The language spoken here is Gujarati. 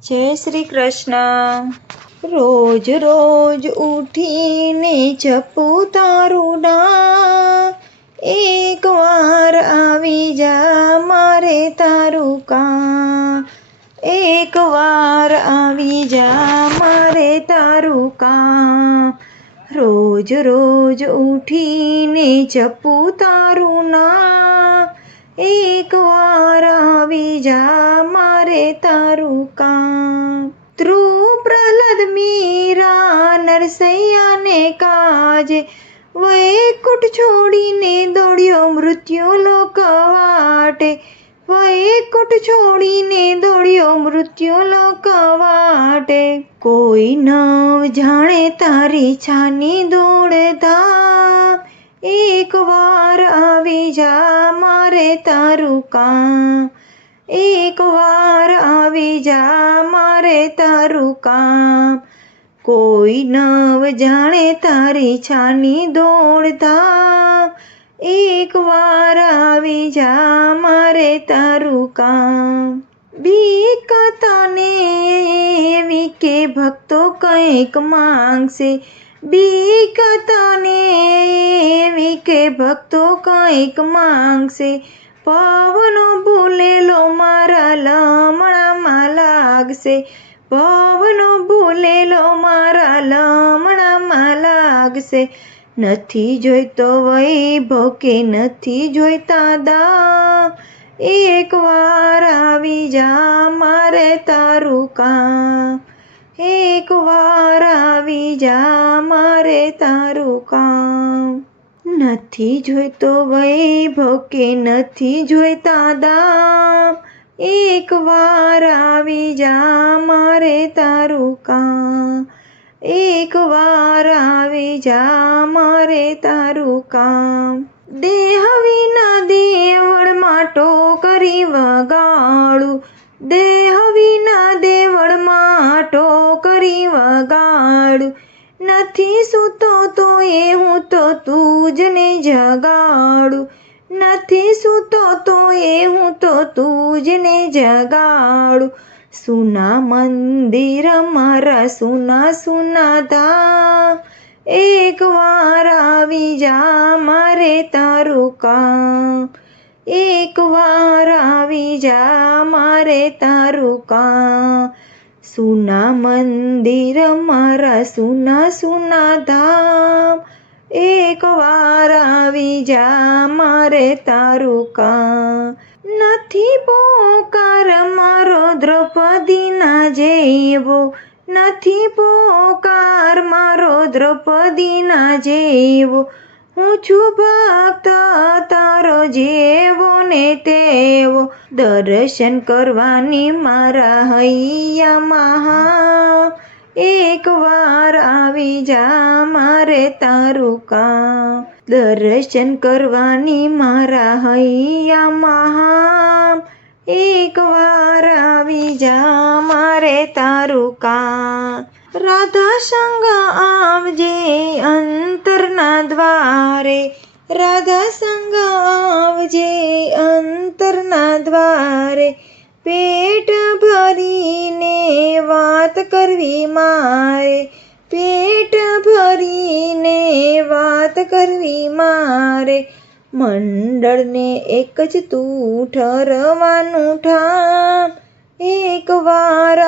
જય શ્રી કૃષ્ણ. રોજ રોજ ઉઠીને જપું તારું નામ, એકવાર આવી જા મારે તારું કામ, એકવાર આવી જા મારે તારું કામ. રોજ રોજ ઉઠીને જપું તારું નામ, એકવાર આવી જા મારે તારું કામ. ધ્રુવ પ્રહલાદ મીરા નરસૈયાને કાજે, વૈકુંઠ છોડીને દોડ્યો મૃત્યુ લોક વાટે, વૈકુંઠ છોડીને દોડ્યો મૃત્યુ લોક વાટે. કોઈ નવ જાણે તારી છાની દોડધામ, એકવાર આવી જા મારે તારું કામ, એકવાર આવી જા મારે તારું કામ. કોઈ નવ જાણે તારી છાની દોડધામ, એકવાર આવી જા મારે તારું કામ. બીક તને એવી કે ભક્તો કંઈક માંગશે, બીક તને એવી કે ભક્તો કંઈક માંગશે. પવનો ભૂલેલો મારા લમણામાં લાગશે, પવનો ભૂલેલો મારા લમણામાં લાગશે. નથી જોઈતો વૈભવ કે નથી જોઈતા દામ, એકવાર આવી જા મારે તારું કામ, એકવાર આવી જા મારે તારું કામ. નથી જોઈતો વૈભવ કે નથી જોઈતા દામ, એકવાર આવી જા મારે તારું કામ, એકવાર આવી જા મારે તારું કામ. દેહ વિના દેવળમાં ટોકરી વગાડું, દેહ વિના દેવળમાં ટોકરી વગાડું. નથી સૂતો તો એ હું તો તુજને જગાડું, નથી સૂતો તો એ હું તો તુજને જગાડું. સુના મંદિર મારા સુના સુના ધામ, એકવાર આવી જા મારે તારું કામ, એકવાર આવી જા મારે તારું કામ. સુના મંદિર મારા સુના સુના ધામ, એકવાર આવી જા મારે તારું કામ. નથી પોકાર મારો દ્રૌપદીના જેવો, નથી પોકાર મારો દ્રૌપદીના જેવો. હું છું ભક્ત તારો જેવો ને તેવો, દર્શન કરવાની મારા હૈયામાં હા, એકવાર આવી જા મારે તારું કામ. દર્શન કરવાની મારા હૈયામાં હા, એકવાર આવી જા મારે તારું કામ. રાધા સંગ આવજે અંતરના દ્વારે, રાધા સંગ આવજે અંતરના દ્વારે. પેટ ભરીને વાત કરવી મારે, પેટ ભરીને વાત કરવી મારે. મંડળને એક જ તું ઠરવાનું ઠામ, એકવાર